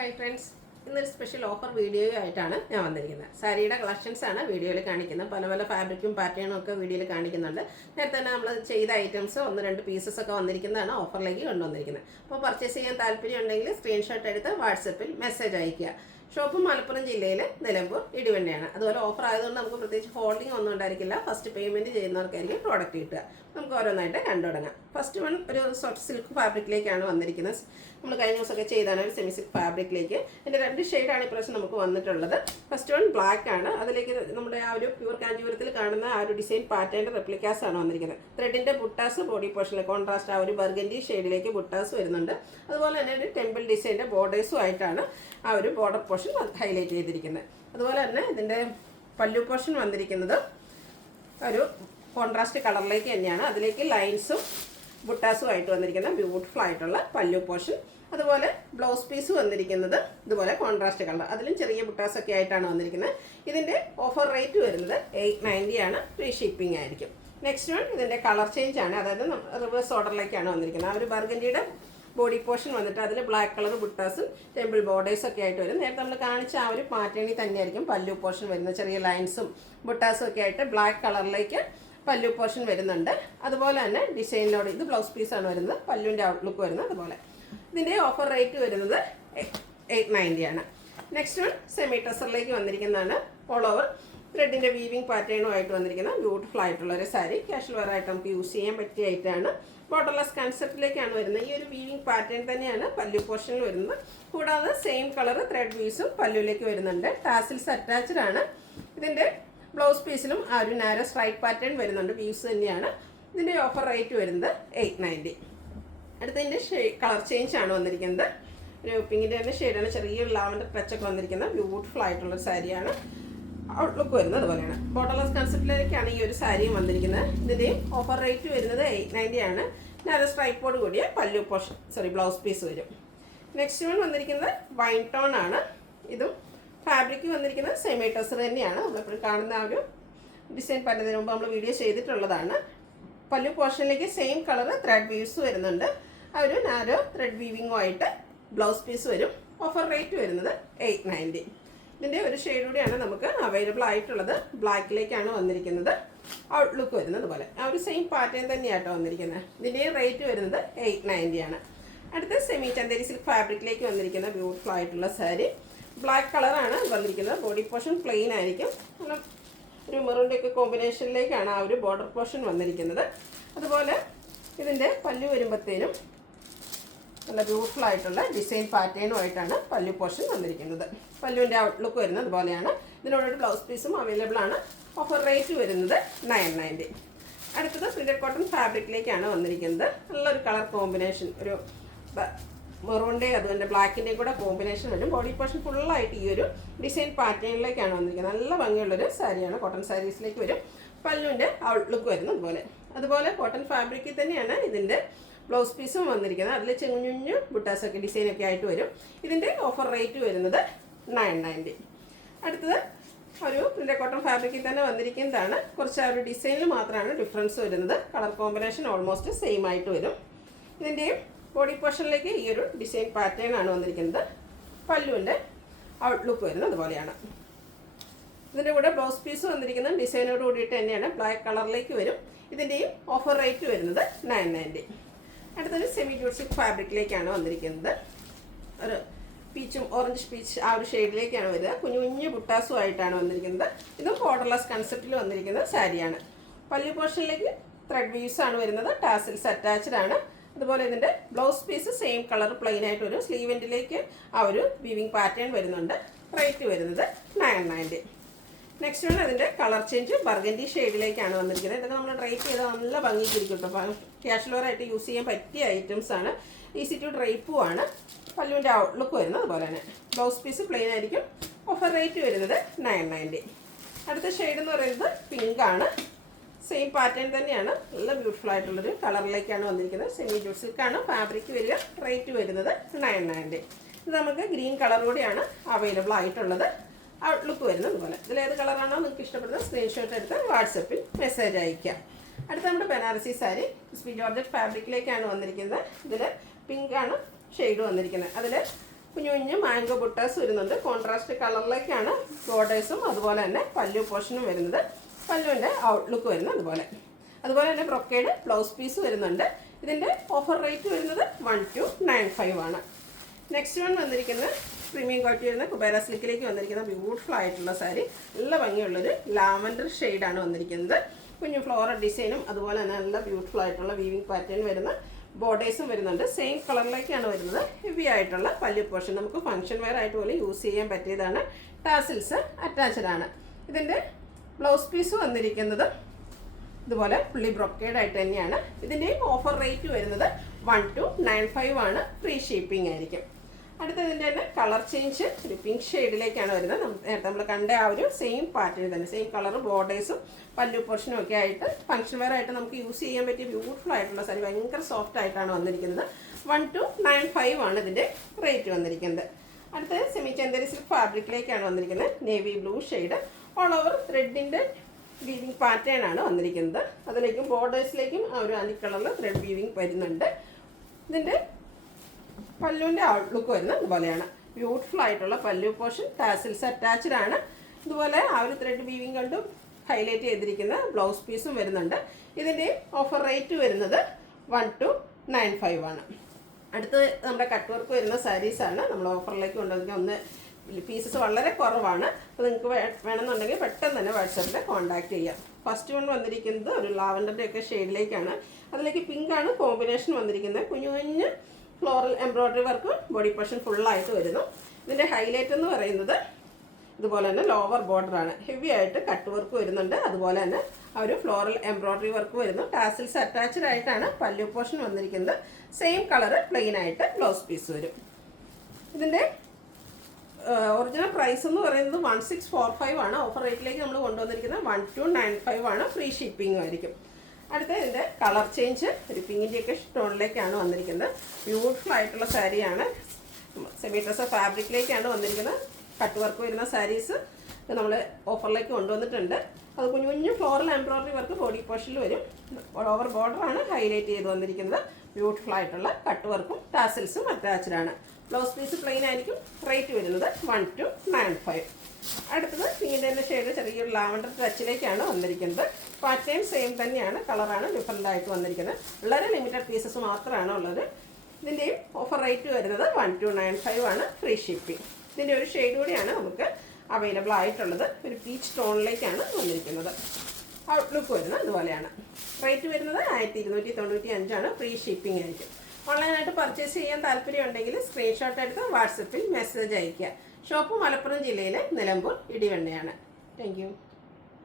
Hi friends, ഇന്നൊരു special offer video ആയിട്ടാണ് ഞാൻ വന്നിരിക്കുന്നത്. സാരിയുടെ കളക്ഷൻസ് ആണ് വീഡിയോയിൽ കാണിക്കുന്നത്. പല പല ഫാബ്രിക്കും പാറ്റേണും ഒക്കെ വീഡിയോയിൽ കാണിക്കുന്നുണ്ട്. നേരത്തെ തന്നെ നമ്മൾ ചെയ്ത ഐറ്റംസ് 1-2 പീസസ് ഒക്കെ വന്നിരിക്കുന്നതാണ് ഓഫറിലേക്ക് കൊണ്ടുവന്നിരിക്കുന്നത്. അപ്പോൾ പർച്ചേസ് ചെയ്യാൻ താല്പര്യം ഉണ്ടെങ്കിൽ സ്ക്രീൻഷോട്ട് എടുത്ത് വാട്സപ്പിൽ മെസ്സേജ് അയയ്ക്കുക. ഷോപ്പ് മലപ്പുറം ജില്ലയിൽ നിലമ്പൂർ ഇടിവണ്ണയാണ്. അതുപോലെ ഓഫർ ആയതുകൊണ്ട് നമുക്ക് പ്രത്യേകിച്ച് ഹോൾഡിംഗ് ഒന്നും ഉണ്ടായിരിക്കില്ല. ഫസ്റ്റ് പേയ്മെൻറ്റ് ചെയ്യുന്നവർക്കായിരിക്കും പ്രോഡക്റ്റ് കിട്ടുക. നമുക്ക് ഓരോന്നായിട്ട് കണ്ടു തുടങ്ങാം. ഫസ്റ്റ് വൺ ഒരു സോഫ്റ്റ് സിൽക്ക് ഫാബ്രിക്കിലേക്കാണ് വന്നിരിക്കുന്നത്. നമ്മൾ കഴിഞ്ഞ ദിവസമൊക്കെ ചെയ്താണ് ഒരു സെമി സിൽക്ക് ഫാബ്രിക്കിലേക്ക്. അതിൻ്റെ 2 ഷെയ്ഡാണ് ഇപ്രാവശ്യം നമുക്ക് വന്നിട്ടുള്ളത്. ഫസ്റ്റ് വൺ ബ്ലാക്ക് ആണ്. അതിലേക്ക് നമ്മുടെ ആ ഒരു പ്യൂർ കാഞ്ചീപുരത്തിൽ കാണുന്ന ആ ഒരു ഡിസൈൻ പാറ്റേണിൻ്റെ റെപ്ലിക്കാസ് ആണ് വന്നിരിക്കുന്നത്. ത്രെഡിൻ്റെ ബുട്ടാസ് ബോഡി പോർഷനിൽ കോൺട്രാസ്റ്റ് ആ ഒരു ബർഗൻഡി ഷെയ്ഡിലേക്ക് ബുട്ടാസ് വരുന്നുണ്ട്. അതുപോലെ തന്നെ ഒരു ടെമ്പിൾ ഡിസൈൻ്റെ ബോർഡേഴ്സും ആയിട്ടാണ് ആ ഒരു ബോർഡർ പോർഷൻ ഹൈലൈറ്റ് ചെയ്തിരിക്കുന്നത്. അതുപോലെ തന്നെ ഇതിൻ്റെ പല്ലു പോർഷൻ വന്നിരിക്കുന്നത് ഒരു കോൺട്രാസ്റ്റ് കളറിലേക്ക് തന്നെയാണ്. അതിലേക്ക് ലൈൻസും ബുട്ടാസും ആയിട്ട് വന്നിരിക്കുന്ന ബ്യൂട്ടിഫുൾ ആയിട്ടുള്ള പല്ലു പോർഷൻ. അതുപോലെ ബ്ലൗസ് പീസ് വന്നിരിക്കുന്നത് ഇതുപോലെ കോൺട്രാസ്റ്റ് കളർ, അതിലും ചെറിയ ബുട്ടാസൊക്കെ ആയിട്ടാണ് വന്നിരിക്കുന്നത്. ഇതിൻ്റെ ഓഫർ റേറ്റ് വരുന്നത് 890 ആണ്. ഫ്രീ ഷിപ്പിംഗ് ആയിരിക്കും. നെക്സ്റ്റ് വൺ ഇതിൻ്റെ കളർ ചേഞ്ച് ആണ്, അതായത് റിവേഴ്സ് ഓർഡറിലേക്കാണ് വന്നിരിക്കുന്നത്. ആ ഒരു ബർഗൻഡിയുടെ ബോഡി പോർഷൻ വന്നിട്ട് അതിൽ ബ്ലാക്ക് കളർ ബുട്ടാസും ടെമ്പിൾ ബോർഡേഴ്സും ഒക്കെ ആയിട്ട് വരും. നേരത്തെ നമ്മൾ കാണിച്ച ആ ഒരു പാറ്റേണിൽ തന്നെയായിരിക്കും പല്ലു പോർഷൻ വരുന്നത്. ചെറിയ ലൈൻസും ബുട്ടാസും ഒക്കെ ആയിട്ട് ബ്ലാക്ക് കളറിലേക്ക് പല്ലു പോർഷൻ വരുന്നുണ്ട്. അതുപോലെ തന്നെ ഡിസൈനിനോട് ഇത് ബ്ലൗസ് പീസാണ് വരുന്നത്. പല്ലുവിൻ്റെ ഔട്ട്ലുക്ക് വരുന്നത് അതുപോലെ. ഇതിൻ്റെ ഓഫർ റേറ്റ് വരുന്നത് 890 ആണ്. നെക്സ്റ്റ് വൺ സെമി ടസറിലേക്ക് വന്നിരിക്കുന്നതാണ്. ഓൾ ഓവർ ത്രെഡിൻ്റെ വീവിങ് പാറ്റേണുമായിട്ട് വന്നിരിക്കുന്ന ബ്യൂട്ടിഫുൾ ആയിട്ടുള്ള ഒരു സാരി. കാഷ്വൽ വെയർ ആയിട്ട് നമുക്ക് യൂസ് ചെയ്യാൻ പറ്റിയ ആയിട്ടാണ്. ബോർഡർലെസ് കൺസെപ്റ്റിലേക്കാണ് വരുന്നത്. ഈ ഒരു വീവിങ് പാറ്റേൺ തന്നെയാണ് പല്ലു പോർഷനിൽ വരുന്നത്. കൂടാതെ സെയിം കളർ ത്രെഡ് വീവ്സും പല്ലുവിലേക്ക് വരുന്നുണ്ട്. ടാസിൽസ് അറ്റാച്ച്ഡ് ആണ്. ഇതിൻ്റെ ബ്ലൗസ് പീസിലും ആ ഒരു നാരോ സ്ട്രൈപ്പ് പാറ്റേൺ വരുന്നുണ്ട്. വീവ്സ് തന്നെയാണ്. ഇതിൻ്റെ ഓഫർ റേറ്റ് വരുന്നത് 890. അടുത്തതിൻ്റെ കളർ ചേഞ്ച് ആണ് വന്നിരിക്കുന്നത്. ഒരു പിങ്കിൻ്റെ തന്നെ ഷെയ്ഡാണ്. ചെറിയൊരു ലാവൻഡർ ടച്ചൊക്കെ വന്നിരിക്കുന്ന ബ്യൂട്ടിഫുൾ ആയിട്ടുള്ള സാരിയാണ്. ഔട്ട്ലുക്ക് വരുന്നത് അതുപോലെയാണ്. ബോർഡർലെസ് കൺസെപ്റ്റിലേക്കാണ് ഈ ഒരു സാരിയും വന്നിരിക്കുന്നത്. ഇതിൻ്റെയും ഓഫർ റേറ്റ് വരുന്നത് 890 ആണ്. നാരോ സ്ട്രൈപ്പോട് കൂടിയ പല്ലു പോർഷൻ ബ്ലൗസ് പീസ് വരും. നെക്സ്റ്റ് വൺ വന്നിരിക്കുന്നത് വൈൻ ടോൺ ആണ്. ഇതും ഫാബ്രിക് വന്നിരിക്കുന്നത് സെമി ടസർ തന്നെയാണ്. നമ്മളെപ്പോഴും കാണുന്ന ആ ഒരു ഡിസൈൻ പറ്റുന്നതിന് മുമ്പ് നമ്മൾ വീഡിയോ ചെയ്തിട്ടുള്ളതാണ്. പല്ലു പോർഷനിലേക്ക് സെയിം കളർ ത്രെഡ് വീവ്സ് വരുന്നുണ്ട്. ആ ഒരു നാരോ ത്രെഡ് വീവിങ്ങും ആയിട്ട് ബ്ലൗസ് പീസ് വരും. ഓഫർ റേറ്റ് വരുന്നത് 890. ഇതിൻ്റെ ഒരു ഷെയ്ഡ് കൂടിയാണ് നമുക്ക് അവൈലബിൾ ആയിട്ടുള്ളത്. ബ്ലാക്കിലേക്കാണ് വന്നിരിക്കുന്നത്. ഔട്ട്ലുക്ക് വരുന്നത് പോലെ ആ ഒരു സെയിം പാറ്റേൺ തന്നെയാട്ടോ വന്നിരിക്കുന്നത്. ഇതിൻ്റെ റേറ്റ് വരുന്നത് 890 ആണ്. അടുത്ത സെമി ചന്ദേരി സിൽക്ക് ഫാബ്രിക്കിലേക്ക് വന്നിരിക്കുന്ന ബ്യൂട്ടിഫുൾ ആയിട്ടുള്ള സാരി. ബ്ലാക്ക് കളറാണ് വന്നിരിക്കുന്നത്. ബോഡി പോർഷൻ പ്ലെയിൻ ആയിരിക്കും. ഒരു മെറൂണിൻ്റെ ഒക്കെ കോമ്പിനേഷനിലേക്കാണ് ആ ഒരു ബോർഡർ പോർഷൻ വന്നിരിക്കുന്നത്. അതുപോലെ ഇതിൻ്റെ പല്ലു വരുമ്പോഴത്തേനും നല്ല ബ്യൂട്ടിഫുൾ ആയിട്ടുള്ള ഡിസൈൻ പാറ്റേണുമായിട്ടാണ് പല്ലു പോർഷൻ വന്നിരിക്കുന്നത്. പല്ലുവിൻ്റെ ഔട്ട്ലുക്ക് വരുന്നത് അതുപോലെയാണ്. ഇതിനോടൊരു ബ്ലൗസ് പീസും അവൈലബിൾ ആണ്. ഓഫർ റേറ്റ് വരുന്നത് 990. അടുത്തത് പ്രിന്റഡ് കോട്ടൺ ഫാബ്രിക്കിലേക്കാണ് വന്നിരിക്കുന്നത്. നല്ലൊരു കളർ കോമ്പിനേഷൻ, ഒരു മെറൂണിൻ്റെ അതുപോലെ ബ്ലാക്കിൻ്റെയും കൂടെ കോമ്പിനേഷൻ വരും. ബോഡി പോർഷൻ ഫുള്ളായിട്ട് ഈ ഒരു ഡിസൈൻ പാറ്റേണിലേക്കാണ് വന്നിരിക്കുന്നത്. നല്ല ഭംഗിയുള്ളൊരു സാരിയാണ്. കോട്ടൺ സാരീസിലേക്ക് വരും. പല്ലുവിൻ്റെ ഔട്ട്ലുക്ക് വരുന്നത് അതുപോലെ കോട്ടൺ ഫാബ്രിക്കിൽ തന്നെയാണ് ഇതിൻ്റെ ബ്ലൗസ് പീസും വന്നിരിക്കുന്നത്. അതിൽ ചെങ്ങുഞ്ഞു ബുട്ടാസൊക്കെ ഡിസൈനൊക്കെ ആയിട്ട് വരും. ഇതിൻ്റെ ഓഫർ റേറ്റ് വരുന്നത് 990. അടുത്തത് ഒരു പ്രിന്റഡ് കോട്ടൺ ഫാബ്രിക്കിൽ തന്നെ വന്നിരിക്കുന്നതാണ്. കുറച്ച് ആ ഒരു ഡിസൈനിൽ മാത്രമാണ് ഡിഫറൻസ് വരുന്നത്. കളർ കോമ്പിനേഷൻ ഓൾമോസ്റ്റ് സെയിം ആയിട്ട് വരും. ഇതിൻ്റെയും ബോഡി പോർഷനിലേക്ക് ഈ ഒരു ഡിസൈൻ പാറ്റേൺ ആണ് വന്നിരിക്കുന്നത്. പല്ലുവിൻ്റെ ഔട്ട്ലുക്ക് വരുന്നത് അതുപോലെയാണ്. ഇതിൻ്റെ കൂടെ ബ്ലൗസ് പീസ് വന്നിരിക്കുന്നത് ഡിസൈനോട് കൂടിയിട്ട് തന്നെയാണ്. ബ്ലാക്ക് കളറിലേക്ക് വരും. ഇതിൻ്റെയും ഓഫർ റേറ്റ് വരുന്നത് 990. അടുത്തൊരു സെമി ജൂട്ട് സിൽക്ക് ഫാബ്രിക്കിലേക്കാണ് വന്നിരിക്കുന്നത്. ഒരു പീച്ചും ഓറഞ്ച് പീച്ച് ആ ഒരു ഷെയ്ഡിലേക്കാണ് വരിക. കുഞ്ഞു കുഞ്ഞു ബുട്ടാസും ആയിട്ടാണ് വന്നിരിക്കുന്നത്. ഇതും ബോർഡർലെസ് കൺസെപ്റ്റിൽ വന്നിരിക്കുന്ന സാരിയാണ്. പല്ലു പോർഷനിലേക്ക് ത്രെഡ് വീവ്സ് ആണ് വരുന്നത്. ടാസിൽസ് അറ്റാച്ച്ഡ് ആണ്. അതുപോലെ ഇതിൻ്റെ blouse piece same colour plain ആയിട്ട് വരും. സ്ലീവെൻറ്റിലേക്ക് ആ ഒരു വീവിങ് പാറ്റേൺ വരുന്നുണ്ട്. റേറ്റ് വരുന്നത് 990. നെക്സ്റ്റ് വൺ അതിൻ്റെ കളർ ചേഞ്ച് ബർഗൻഡി ഷെയ്ഡിലേക്കാണ് വന്നിരിക്കുന്നത്. ഇതൊക്കെ നമ്മൾ ഡ്രൈപ്പ് ചെയ്താൽ നല്ല ഭംഗിക്കിരിക്കും കേട്ടോ. കാഷ്വൽ വെയർ ആയിട്ട് യൂസ് ചെയ്യാൻ പറ്റിയ ഐറ്റംസ് ആണ്. ഈസി ടു ഡ്രൈപ്പും ആണ്. പല്ലുവിൻ്റെ ഔട്ട്ലുക്ക് വരുന്നത് അതുപോലെ തന്നെ. ബ്ലൗസ് പീസ് പ്ലെയിൻ ആയിരിക്കും. ഓഫർ റേറ്റ് വരുന്നത് 990. അടുത്ത ഷെയ്ഡ് എന്ന് പറയുന്നത് പിങ്ക് ആണ്. സെയിം പാറ്റേൺ തന്നെയാണ്. നല്ല ബ്യൂട്ടിഫുൾ ആയിട്ടുള്ളൊരു കളറിലേക്കാണ് വന്നിരിക്കുന്നത്. സെമി ജൂട്ട് സിൽക്കാണ് ഫാബ്രിക് വരിക. റേറ്റ് വരുന്നത് 990. ഇത് നമുക്ക് ഗ്രീൻ കളർ കൂടിയാണ് അവൈലബിൾ ആയിട്ടുള്ളത്. ഔട്ട്ലുക്ക് വരുന്നത് അതുപോലെ. ഇതിലേത് കളറാണോ നിങ്ങൾക്ക് ഇഷ്ടപ്പെടുന്നത് സ്ക്രീൻഷോട്ട് എടുത്ത് വാട്സപ്പിൽ മെസ്സേജ് അയയ്ക്കുക. അടുത്ത നമ്മുടെ ബനാറസി സാരി ക്രിസ്പി ജോർജറ്റ് ഫാബ്രിക്കിലേക്കാണ് വന്നിരിക്കുന്നത്. ഇതിൽ പിങ്ക് ആണ് ഷെയ്ഡ് വന്നിരിക്കുന്നത്. അതിൽ കുഞ്ഞു കുഞ്ഞു മാംഗോ ബുട്ടാസ് വരുന്നുണ്ട്. കോൺട്രാസ്റ്റ് കളറിലേക്കാണ് ബോർഡേഴ്സും അതുപോലെ തന്നെ പല്ലു പോർഷനും വരുന്നത്. പല്ലുവിൻ്റെ ഔട്ട്ലുക്ക് വരുന്നത് അതുപോലെ തന്നെ ബ്രൊക്കേഡ് ബ്ലൗസ് പീസ് വരുന്നുണ്ട്. ഇതിൻ്റെ ഓഫർ റേറ്റ് വരുന്നത് 1295 ആണ്. നെക്സ്റ്റ് വൺ വന്നിരിക്കുന്നത് പ്രീമിയം ക്വാളിറ്റി വരുന്ന കുബേര സിൽക്കിലേക്ക് വന്നിരിക്കുന്ന ബ്യൂട്ടിഫുൾ ആയിട്ടുള്ള സാരി. നല്ല ഭംഗിയുള്ളൊരു ലാവൻഡർ ഷെയ്ഡാണ് വന്നിരിക്കുന്നത്. കുഞ്ഞു ഫ്ലോറൽ ഡിസൈനും അതുപോലെ തന്നെ നല്ല ബ്യൂട്ടിഫുൾ ആയിട്ടുള്ള വീവിങ് പാറ്റേൺ വരുന്ന ബോർഡേഴ്സും വരുന്നുണ്ട്. സെയിം കളറിലേക്കാണ് വരുന്നത്. ഹെവി ആയിട്ടുള്ള പല്ലു പോർഷൻ നമുക്ക് ഫംഗ്ഷൻ വെയർ ആയിട്ട് പോലും യൂസ് ചെയ്യാൻ പറ്റിയതാണ്. ടാസിൽസ് അറ്റാച്ച്ഡ് ആണ്. ഇതിൻ്റെ ബ്ലൗസ് പീസ് വന്നിരിക്കുന്നത് ഇതുപോലെ ഫുള്ളി ബ്രൊക്കേഡ് ആയിട്ട് തന്നെയാണ്. ഇതിൻ്റെയും ഓഫർ റേറ്റ് വരുന്നത് 1295 ആണ്. ഫ്രീ ഷിപ്പിംഗ് ആയിരിക്കും. അടുത്തതിൻ്റെ തന്നെ കളർ ചേഞ്ച് ഒരു പിങ്ക് ഷെയ്ഡിലേക്കാണ് വരുന്നത്. നേരത്തെ നമ്മൾ കണ്ട ആ ഒരു സെയിം പാറ്റേൺ തന്നെ, സെയിം കളർ ബോർഡേഴ്സും പല്ലു പോർഷനും ഒക്കെ ആയിട്ട് ഫംഗ്ഷൻ വെയർ ആയിട്ട് നമുക്ക് യൂസ് ചെയ്യാൻ പറ്റിയ ബ്യൂട്ടിഫുൾ ആയിട്ടുള്ള സാരി. ഭയങ്കര സോഫ്റ്റ് ആയിട്ടാണ് വന്നിരിക്കുന്നത്. 1295 ആണ് ഇതിൻ്റെ റേറ്റ് വന്നിരിക്കുന്നത്. അടുത്തത് സെമി ചന്ദേരി സിൽക്ക് ഫാബ്രിക്കിലേക്കാണ് വന്നിരിക്കുന്നത്. Navy blue shade all over ത്രെഡിൻ്റെ വീവിങ് പാറ്റേൺ ആണ് വന്നിരിക്കുന്നത്. അതിലേക്കും ബോർഡേഴ്സിലേക്കും ആ ഒരു അനി കളറിൽ ത്രെഡ് വീവിങ് വരുന്നുണ്ട്. ഇതിൻ്റെ പല്ലുവിൻ്റെ ഔട്ട്ലുക്ക് വരുന്നത് ഇതുപോലെയാണ്. ബ്യൂട്ടിഫുൾ ആയിട്ടുള്ള പല്ലു പോർഷൻ, ടാസിൽസ് അറ്റാച്ച്ഡ് ആണ്. ഇതുപോലെ ആ ഒരു ത്രെഡ് വീവിങ് കൊണ്ട് ഹൈലൈറ്റ് ചെയ്തിരിക്കുന്ന ബ്ലൗസ് പീസും വരുന്നുണ്ട്. ഇതിൻ്റെ ഓഫർ റേറ്റ് വരുന്നത് 1295 ആണ്. അടുത്ത് നമ്മുടെ കട്ട് വർക്ക് വരുന്ന സാരീസാണ് നമ്മൾ ഓഫറിലേക്ക് കൊണ്ടുവന്നിരിക്കുക. ഒന്ന് പീസസ് വളരെ കുറവാണ്. അപ്പോൾ നിങ്ങൾക്ക് വേണമെന്നുണ്ടെങ്കിൽ പെട്ടെന്ന് തന്നെ വാട്സാപ്പിൽ കോൺടാക്ട് ചെയ്യാം. ഫസ്റ്റ് വൺ വന്നിരിക്കുന്നത് ഒരു ലാവൻഡറിൻ്റെ ഒക്കെ ഷെയ്ഡിലേക്കാണ്. അതിലേക്ക് പിങ്കാണ് കോമ്പിനേഷൻ വന്നിരിക്കുന്നത്. കുഞ്ഞു കുഞ്ഞ് floral embroidery work body portion ഫുള്ളായിട്ട് വരുന്നു. ഇതിൻ്റെ ഹൈലൈറ്റ് എന്ന് പറയുന്നത് ഇതുപോലെ തന്നെ ലോവർ ബോർഡറാണ്. ഹെവി ആയിട്ട് കട്ട് വർക്ക് വരുന്നുണ്ട്. അതുപോലെ തന്നെ ആ ഒരു ഫ്ലോറൽ എംബ്രോയ്ഡറി വർക്ക് വരുന്നു. ടാസിൽസ് അറ്റാച്ച്ഡ് ആയിട്ടാണ് പല്ലു പോർഷൻ വന്നിരിക്കുന്നത്. സെയിം കളറ് പ്ലെയിൻ ആയിട്ട് ബ്ലൗസ് പീസ് വരും. ഇതിൻ്റെ ഒറിജിനൽ പ്രൈസ് എന്ന് പറയുന്നത് 1645 ആണ്. ഓഫർ റേറ്റിലേക്ക് നമ്മൾ കൊണ്ടുവന്നിരിക്കുന്നത് 1295 ആണ്. ഫ്രീ ഷിപ്പിംഗ് ആയിരിക്കും. അടുത്ത ഇതിൻ്റെ കളർ ചേഞ്ച് ഒരു പിങ്കിൻ്റെയൊക്കെ ടോണിലേക്കാണ് വന്നിരിക്കുന്നത്. ബ്യൂട്ടിഫുൾ ആയിട്ടുള്ള സാരിയാണ്. സെമി ഡ്രസ്സ് ഫാബ്രിക്കിലേക്കാണ് വന്നിരിക്കുന്നത്. കട്ട് വർക്ക് വരുന്ന സാരീസ് നമ്മൾ ഓഫറിലേക്ക് കൊണ്ടുവന്നിട്ടുണ്ട്. അത് കുഞ്ഞു കുഞ്ഞു ഫ്ലോറൽ എംബ്രോയ്ഡറി വർക്ക് ബോഡി പോർഷനിൽ വരും. ഓവർ ബോർഡറാണ് ഹൈലൈറ്റ് ചെയ്ത് വന്നിരിക്കുന്നത്. ബ്യൂട്ടിഫുൾ ആയിട്ടുള്ള കട്ട് വർക്കും ടാസിൽസും അറ്റാച്ച്ഡ് ആണ്. ബ്ലൗസ് പീസ് പ്ലെയിൻ ആയിരിക്കും. റേറ്റ് വരുന്നത് 1295. അടുത്തത് പിങ്കിൻ്റെ തന്നെ ഷെയ്ഡ് ചെറിയൊരു ലാവൻഡർ ടച്ചിലേക്കാണ് വന്നിരിക്കുന്നത്. പാറ്റേൺ സെയിം തന്നെയാണ്, കളറാണ് ഡിഫറൻ്റ് ആയിട്ട് വന്നിരിക്കുന്നത്. വളരെ ലിമിറ്റഡ് പീസസ് മാത്രമാണ് ഉള്ളത്. ഇതിൻ്റെയും ഓഫർ റേറ്റ് വരുന്നത് 1295 ആണ്. Free shipping. ഇതിൻ്റെ ഒരു ഷെയ്ഡ് കൂടിയാണ് നമുക്ക് അവൈലബിൾ ആയിട്ടുള്ളത്. ഒരു പീച്ച് ടോണിലേക്കാണ് വന്നിരിക്കുന്നത്. ഔട്ട്ലുക്ക് വരുന്നത് ഇതുപോലെയാണ്. റേറ്റ് വരുന്നത് 1295 ആണ്. ഫ്രീ ഷിപ്പിംഗ് ആയിരിക്കും. ഓൺലൈനായിട്ട് പർച്ചേസ് ചെയ്യാൻ താല്പര്യമുണ്ടെങ്കിൽ സ്ക്രീൻഷോട്ട് എടുത്ത് വാട്സപ്പിൽ മെസ്സേജ് അയയ്ക്കുക. ഷോപ്പ് മലപ്പുറം ജില്ലയിലെ നിലമ്പൂർ ഇടിവണ്ണയാണ്. Thank you.